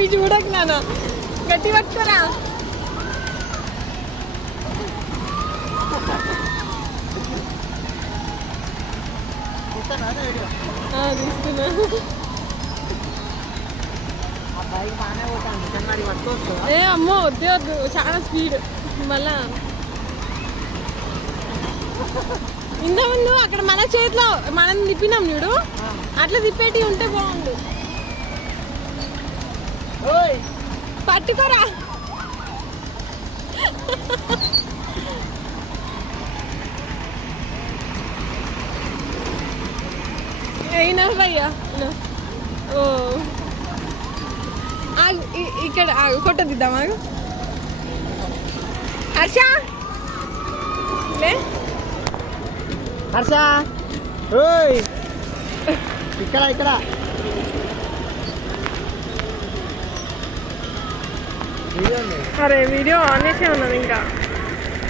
గట్టి చూడకు నాన్న, గట్టి పట్టుకోరా. తీస్తున్నా. ఏ అమ్మో వద్దే వద్దు, చాలా స్పీడ్. మళ్ళా ఇంతకుముందు అక్కడ మన చేతిలో మనం తిప్పినాం చూడు, అట్లా తిప్పేటి ఉంటే బాగుండు. పట్టుకోరా. అయినా భయ్యా. ఓ ఇక్కడ ఫోటో దిద్దాం. ఆగు హర్ష, లే హర్ష. ఇక్కడ ఇక్కడ అరే వీడియో ఆన్ చేసే ఉన్నది ఇంకా.